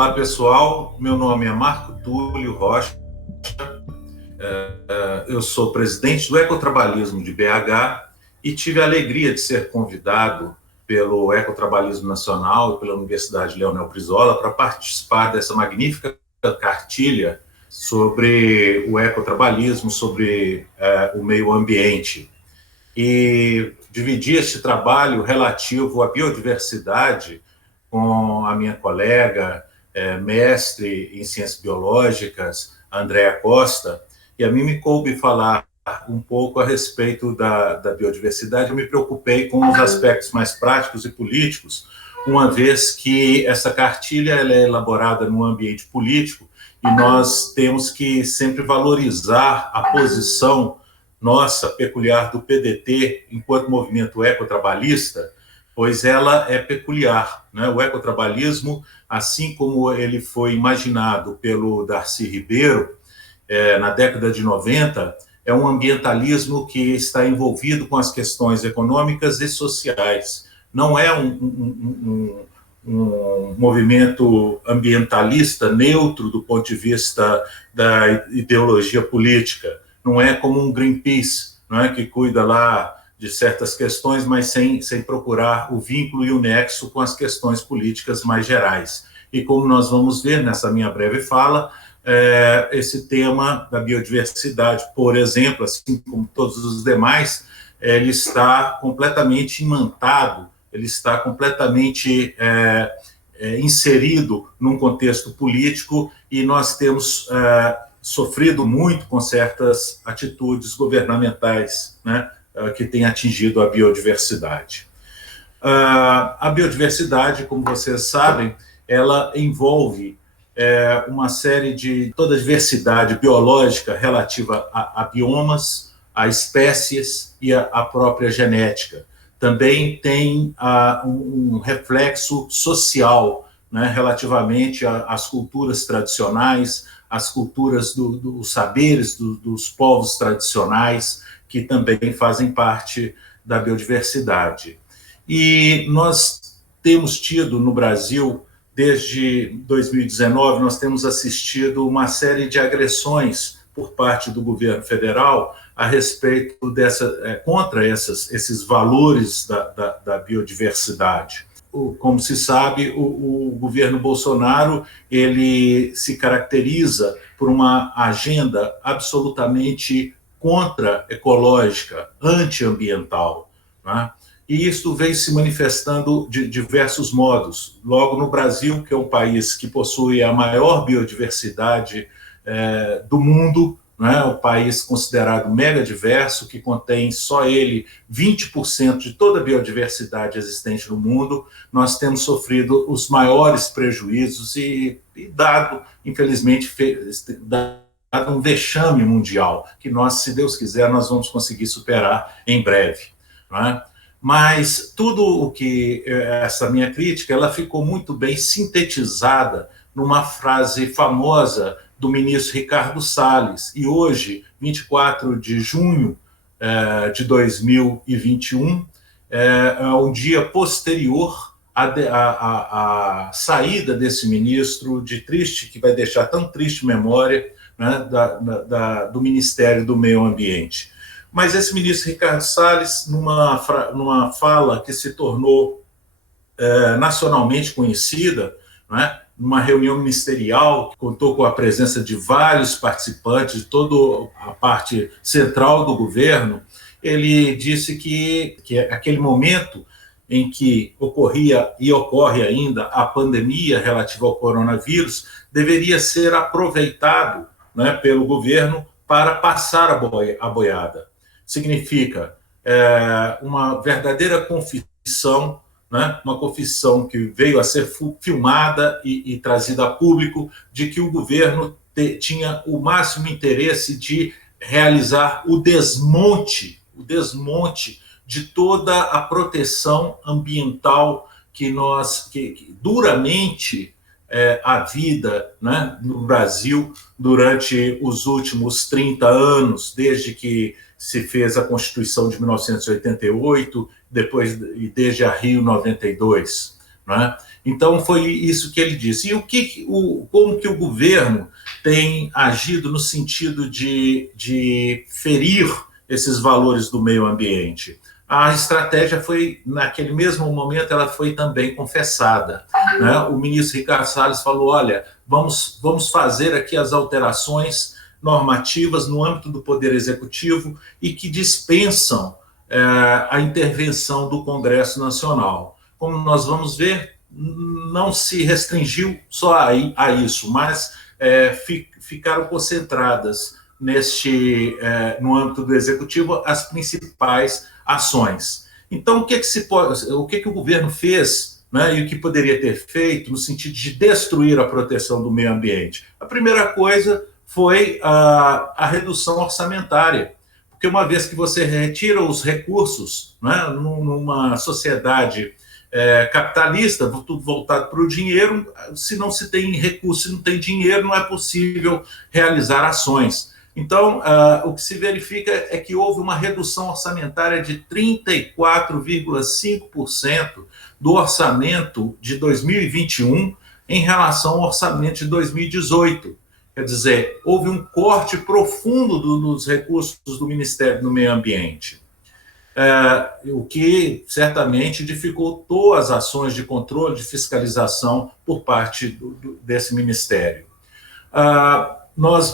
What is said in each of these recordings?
Olá, pessoal. Meu nome é Marco Túlio Rocha. Eu sou presidente do Ecotrabalhismo de BH e tive a alegria de ser convidado pelo Ecotrabalhismo Nacional e pela Universidade Leonel Brizola para participar dessa magnífica cartilha sobre o ecotrabalhismo, sobre o meio ambiente. E dividi este trabalho relativo à biodiversidade com a minha colega, mestre em ciências biológicas, Andréa Costa, e a mim me coube falar um pouco a respeito da biodiversidade. Eu me preocupei com os aspectos mais práticos e políticos, uma vez que essa cartilha ela é elaborada num ambiente político e nós temos que sempre valorizar a posição nossa, peculiar do PDT, enquanto movimento ecotrabalhista, pois ela é peculiar, né? O ecotrabalhismo, assim como ele foi imaginado pelo Darcy Ribeiro, na década de 90, é um ambientalismo que está envolvido com as questões econômicas e sociais. Não é um movimento ambientalista neutro do ponto de vista da ideologia política. Não é como um Greenpeace, não é, que cuida lá de certas questões, mas sem procurar o vínculo e o nexo com as questões políticas mais gerais. E como nós vamos ver nessa minha breve fala, esse tema da biodiversidade, por exemplo, assim como todos os demais, ele está completamente imantado, ele está completamente inserido num contexto político e nós temos sofrido muito com certas atitudes governamentais, né, que têm atingido a biodiversidade. A biodiversidade, como vocês sabem, ela envolve uma série de toda a diversidade biológica relativa a biomas, a espécies e a própria genética. Também tem um reflexo social, né, relativamente às culturas tradicionais, às culturas dos saberes dos povos tradicionais, que também fazem parte da biodiversidade. E nós temos tido no Brasil, desde 2019, nós temos assistido uma série de agressões por parte do governo federal a respeito contra esses valores da biodiversidade. Como se sabe, o governo Bolsonaro ele se caracteriza por uma agenda absolutamente contra-ecológica, antiambiental, né? E isso vem se manifestando de diversos modos. Logo no Brasil, que é um país que possui a maior biodiversidade do mundo, né? Um país considerado mega diverso, que contém só ele 20% de toda a biodiversidade existente no mundo, nós temos sofrido os maiores prejuízos e dado, infelizmente, dado um vexame mundial, que nós, se Deus quiser, nós vamos conseguir superar em breve, não é? Mas tudo o que essa minha crítica, ela ficou muito bem sintetizada numa frase famosa do ministro Ricardo Salles. E hoje, 24 de junho de 2021, é um dia posterior à saída desse ministro, que vai deixar tão triste memória, né, do Ministério do Meio Ambiente. Mas esse ministro Ricardo Salles, numa fala que se tornou nacionalmente conhecida, né, numa reunião ministerial que contou com a presença de vários participantes, de toda a parte central do governo, ele disse que aquele momento em que ocorria e ocorre ainda a pandemia relativa ao coronavírus deveria ser aproveitado, né, pelo governo para passar a boiada. Significa uma verdadeira confissão, né, uma confissão que veio a ser filmada e trazida a público, de que o governo tinha o máximo interesse de realizar o desmonte de toda a proteção ambiental que duramente a vida, né, no Brasil durante os últimos 30 anos, desde que se fez a Constituição de 1988, desde a Rio 92. né? Então, foi isso que ele disse. E como que o governo tem agido no sentido de ferir esses valores do meio ambiente? A estratégia foi, naquele mesmo momento, ela foi também confessada, né? O ministro Ricardo Salles falou, olha, vamos fazer aqui as alterações normativas no âmbito do Poder Executivo e que dispensam a intervenção do Congresso Nacional. Como nós vamos ver, não se restringiu só a isso, mas ficaram concentradas no âmbito do Executivo as principais ações. Então, o que o governo fez, né, e o que poderia ter feito no sentido de destruir a proteção do meio ambiente? A primeira coisa foi a redução orçamentária, porque uma vez que você retira os recursos, né, numa sociedade capitalista, tudo voltado para o dinheiro, se não se tem recurso, se não tem dinheiro, não é possível realizar ações. Então, o que se verifica é que houve uma redução orçamentária de 34,5% do orçamento de 2021 em relação ao orçamento de 2018. Quer dizer, houve um corte profundo dos recursos do Ministério do Meio Ambiente, o que certamente dificultou as ações de controle, de fiscalização por parte desse Ministério.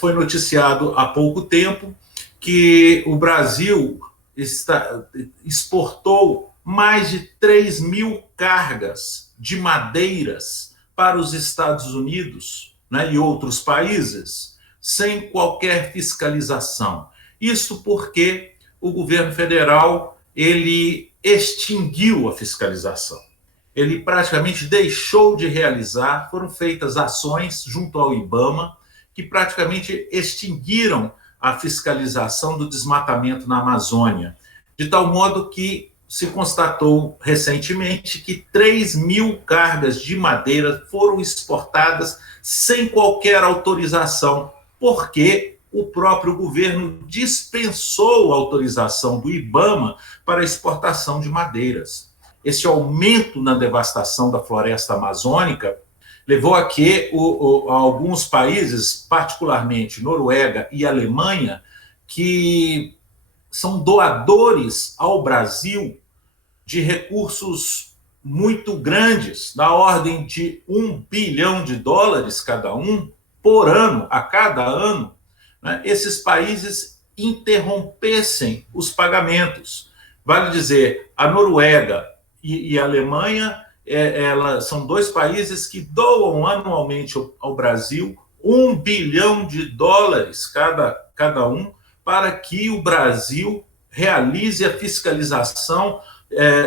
Foi noticiado há pouco tempo que o Brasil exportou mais de 3 mil cargas de madeiras para os Estados Unidos, né, e outros países, sem qualquer fiscalização. Isso porque o governo federal ele extinguiu a fiscalização. Ele praticamente deixou de realizar, foram feitas ações junto ao IBAMA, que praticamente extinguiram a fiscalização do desmatamento na Amazônia, de tal modo que se constatou recentemente que 3 mil cargas de madeira foram exportadas sem qualquer autorização, porque o próprio governo dispensou a autorização do IBAMA para a exportação de madeiras. Esse aumento na devastação da floresta amazônica levou a que alguns países, particularmente Noruega e Alemanha, que são doadores ao Brasil de recursos muito grandes, da ordem de $1 bilhão cada um, por ano, a cada ano, né, esses países interrompessem os pagamentos. Vale dizer, a Noruega e a Alemanha são dois países que doam anualmente ao Brasil $1 bilhão cada um, para que o Brasil realize a fiscalização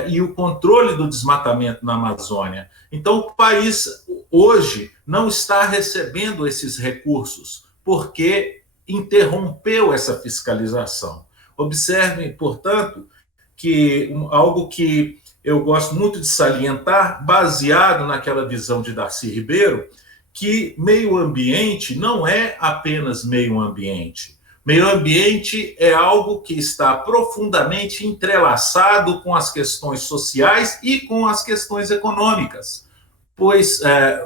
e o controle do desmatamento na Amazônia. Então, o país hoje não está recebendo esses recursos, porque interrompeu essa fiscalização. Observe, portanto, que algo que eu gosto muito de salientar, baseado naquela visão de Darcy Ribeiro, que meio ambiente não é apenas meio ambiente. Meio ambiente é algo que está profundamente entrelaçado com as questões sociais e com as questões econômicas, pois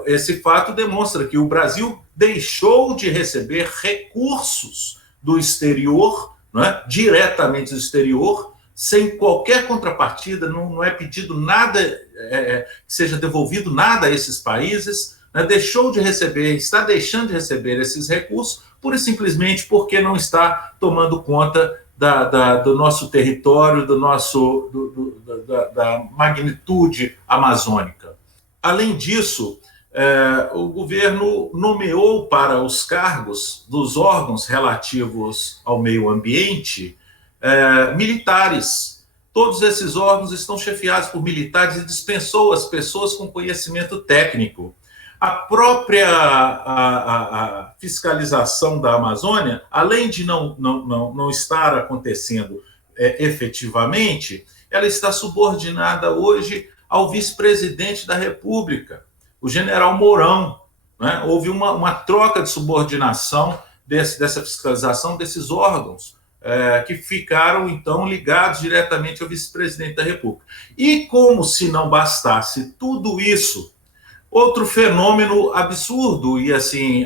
esse fato demonstra que o Brasil deixou de receber recursos do exterior, né, diretamente do exterior, sem qualquer contrapartida, não é pedido nada, que seja devolvido nada a esses países, né, deixou de receber, está deixando de receber esses recursos, pura e simplesmente porque não está tomando conta do nosso território, da magnitude amazônica. Além disso, o governo nomeou para os cargos dos órgãos relativos ao meio ambiente militares. Todos esses órgãos estão chefiados por militares e dispensou as pessoas com conhecimento técnico. A própria a fiscalização da Amazônia, além de não estar acontecendo efetivamente, ela está subordinada hoje ao vice-presidente da República, o general Mourão, né? Houve uma troca de subordinação dessa fiscalização desses órgãos, que ficaram, então, ligados diretamente ao vice-presidente da República. E como se não bastasse tudo isso, outro fenômeno absurdo e, assim,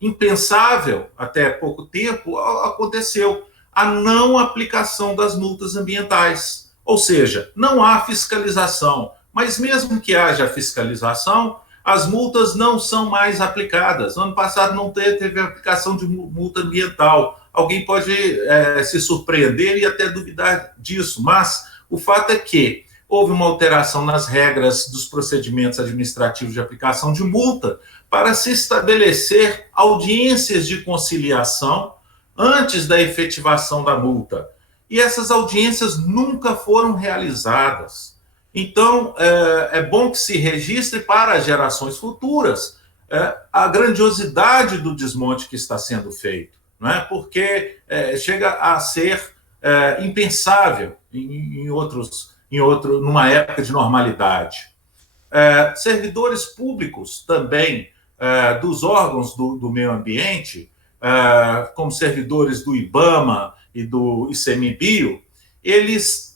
impensável até pouco tempo aconteceu: a não aplicação das multas ambientais. Ou seja, não há fiscalização, mas mesmo que haja fiscalização, as multas não são mais aplicadas. No ano passado não teve aplicação de multa ambiental. Alguém pode se surpreender e até duvidar disso, mas o fato é que houve uma alteração nas regras dos procedimentos administrativos de aplicação de multa para se estabelecer audiências de conciliação antes da efetivação da multa. E essas audiências nunca foram realizadas. Então, é bom que se registre para gerações futuras a grandiosidade do desmonte que está sendo feito, não é? Porque chega a ser impensável numa época de normalidade. Servidores públicos também dos órgãos do meio ambiente, como servidores do IBAMA e do ICMBio, eles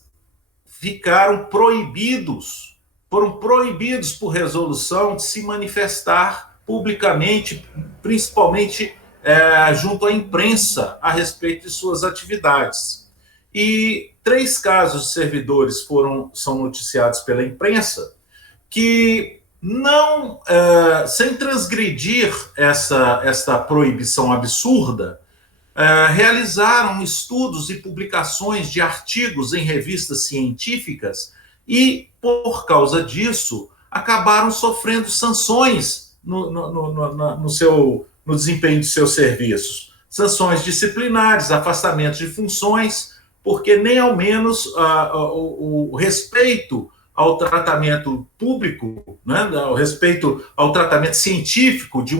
foram proibidos por resolução de se manifestar publicamente, principalmente junto à imprensa, a respeito de suas atividades. E 3 casos de servidores são noticiados pela imprensa que não, sem transgredir essa proibição absurda, realizaram estudos e publicações de artigos em revistas científicas e, por causa disso, acabaram sofrendo sanções no desempenho de seus serviços. Sanções disciplinares, afastamento de funções, porque nem ao menos o respeito ao tratamento público, né, o respeito ao tratamento científico de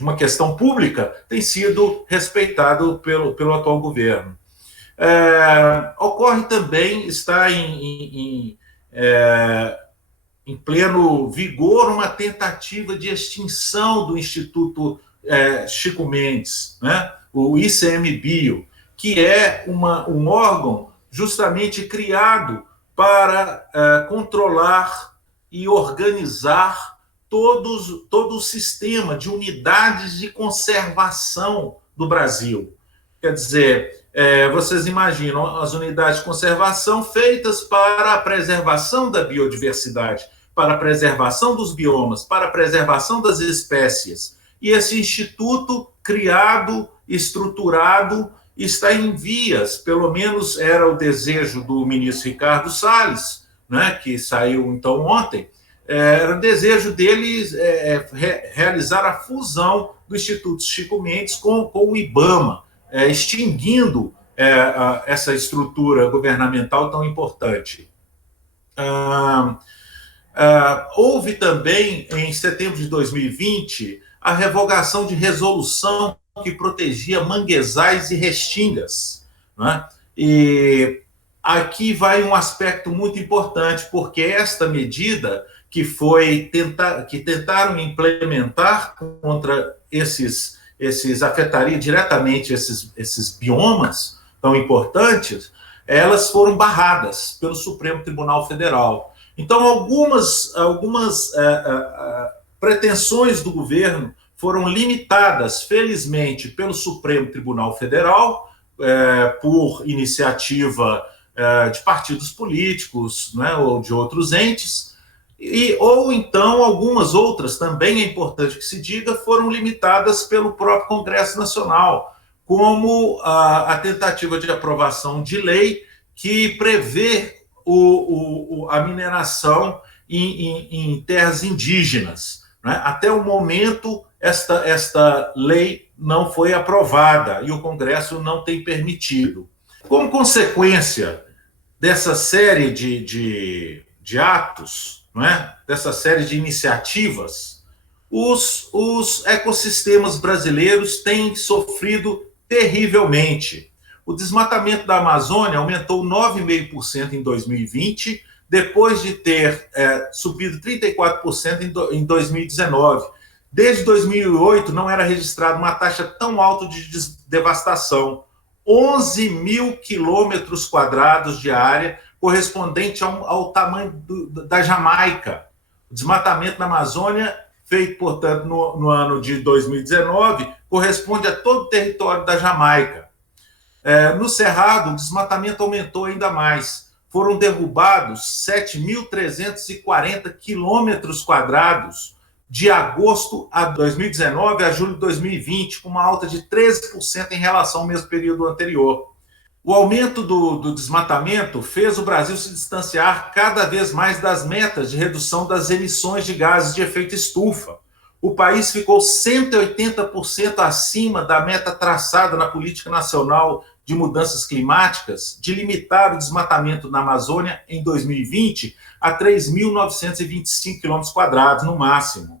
uma questão pública tem sido respeitado pelo atual governo. Ocorre também, está em pleno vigor uma tentativa de extinção do Instituto Chico Mendes, né, o ICMBio, que é um órgão justamente criado para controlar e organizar todo o sistema de unidades de conservação do Brasil. Quer dizer, vocês imaginam as unidades de conservação feitas para a preservação da biodiversidade, para a preservação dos biomas, para a preservação das espécies. E esse instituto criado, estruturado, está em vias, pelo menos era o desejo do ministro Ricardo Salles, né, que saiu então ontem, era o desejo dele realizar a fusão do Instituto Chico Mendes com o IBAMA, extinguindo essa estrutura governamental tão importante. Houve também, em setembro de 2020, a revogação de resolução que protegia manguezais e restingas, né? E aqui vai um aspecto muito importante, porque esta medida que tentaram implementar contra afetaria diretamente esses biomas tão importantes, elas foram barradas pelo Supremo Tribunal Federal. Então, algumas pretensões do governo foram limitadas, felizmente, pelo Supremo Tribunal Federal, por iniciativa de partidos políticos, né, ou de outros entes, ou então algumas outras, também é importante que se diga, foram limitadas pelo próprio Congresso Nacional, como a tentativa de aprovação de lei que prevê a mineração em terras indígenas, né? Até o momento, esta lei não foi aprovada e o Congresso não tem permitido. Como consequência dessa série de atos, não é? Dessa série de iniciativas, os ecossistemas brasileiros têm sofrido terrivelmente. O desmatamento da Amazônia aumentou 9,5% em 2020, depois de ter subido 34% em 2019. Desde 2008 não era registrada uma taxa tão alta de devastação. 11 mil quilômetros quadrados de área, correspondente ao tamanho da Jamaica. O desmatamento na Amazônia, feito, portanto, no ano de 2019, corresponde a todo o território da Jamaica. No Cerrado, o desmatamento aumentou ainda mais. Foram derrubados 7.340 quilômetros quadrados de agosto a 2019 a julho de 2020, com uma alta de 13% em relação ao mesmo período anterior. O aumento do desmatamento fez o Brasil se distanciar cada vez mais das metas de redução das emissões de gases de efeito estufa. O país ficou 180% acima da meta traçada na Política Nacional de Mudanças Climáticas, de limitar o desmatamento na Amazônia em 2020 a 3.925 km² no máximo.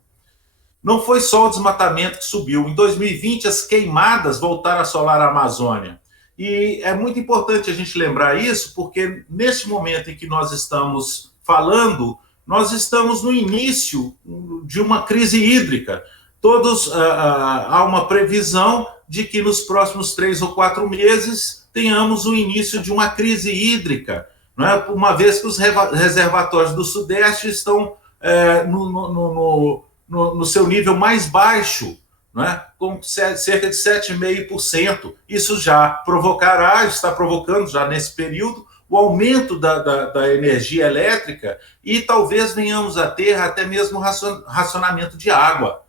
Não foi só o desmatamento que subiu. Em 2020, as queimadas voltaram a assolar a Amazônia. E é muito importante a gente lembrar isso, porque neste momento em que nós estamos falando, nós estamos no início de uma crise hídrica. Há uma previsão de que nos próximos 3 ou 4 meses tenhamos o início de uma crise hídrica, não é? Uma vez que os reservatórios do Sudeste estão no seu nível mais baixo, não é? Com cerca de 7,5%. Isso já está provocando já nesse período o aumento da energia elétrica e talvez venhamos a ter até mesmo racionamento de água.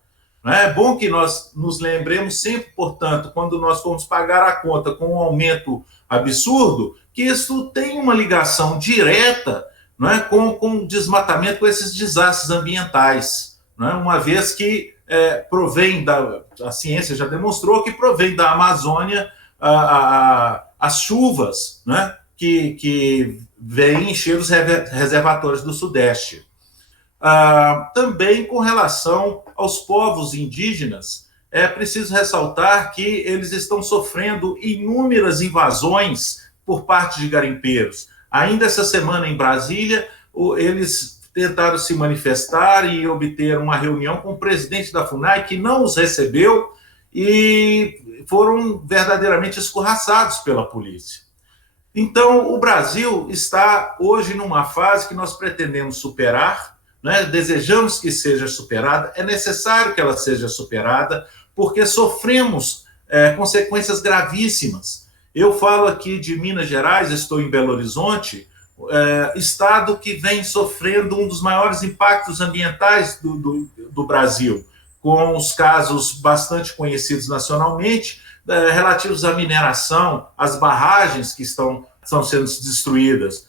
É bom que nós nos lembremos sempre, portanto, quando nós formos pagar a conta com um aumento absurdo, que isso tem uma ligação direta, não é, com o desmatamento, com esses desastres ambientais, não é? Uma vez que a ciência já demonstrou que provém da Amazônia as chuvas, né, que vêm encher os reservatórios do Sudeste. Também com relação aos povos indígenas, é preciso ressaltar que eles estão sofrendo inúmeras invasões por parte de garimpeiros. Ainda essa semana em Brasília, eles tentaram se manifestar e obter uma reunião com o presidente da FUNAI, que não os recebeu, e foram verdadeiramente escorraçados pela polícia. Então, o Brasil está hoje numa fase que nós pretendemos superar, né? Desejamos que seja superada, é necessário que ela seja superada, porque sofremos consequências gravíssimas. Eu falo aqui de Minas Gerais, estou em Belo Horizonte, estado que vem sofrendo um dos maiores impactos ambientais do Brasil, com os casos bastante conhecidos nacionalmente, relativos à mineração, às barragens que estão sendo destruídas,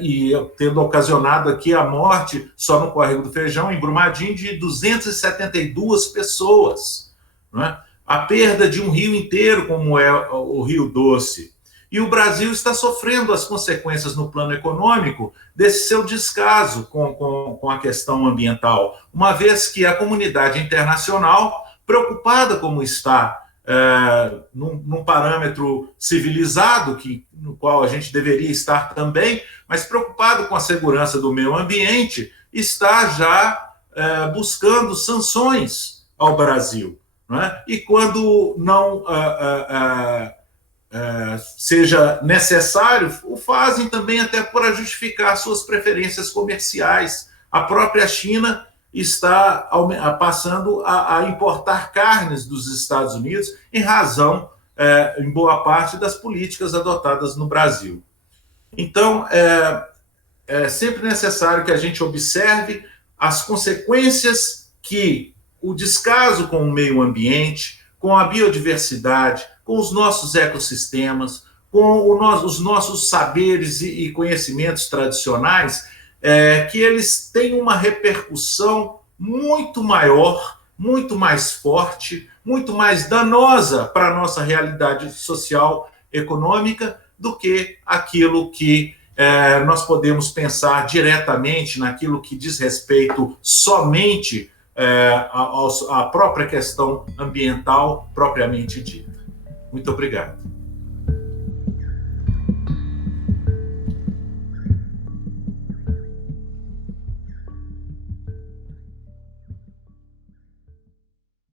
e tendo ocasionado aqui a morte, só no Córrego do Feijão, em Brumadinho, de 272 pessoas. Não é? A perda de um rio inteiro, como é o Rio Doce. E o Brasil está sofrendo as consequências no plano econômico desse seu descaso com a questão ambiental, uma vez que a comunidade internacional, preocupada como está, num parâmetro civilizado, no qual a gente deveria estar também, mas preocupado com a segurança do meio ambiente, está já buscando sanções ao Brasil. Não é? E quando não seja necessário, o fazem também até para justificar suas preferências comerciais. A própria China está passando a importar carnes dos Estados Unidos em razão, em boa parte, das políticas adotadas no Brasil. Então, é sempre necessário que a gente observe as consequências que o descaso com o meio ambiente, com a biodiversidade, com os nossos ecossistemas, com os nossos saberes e conhecimentos tradicionais, que eles têm uma repercussão muito maior, muito mais forte, muito mais danosa para a nossa realidade social, econômica, do que aquilo que nós podemos pensar diretamente naquilo que diz respeito somente à própria questão ambiental propriamente dita. Muito obrigado.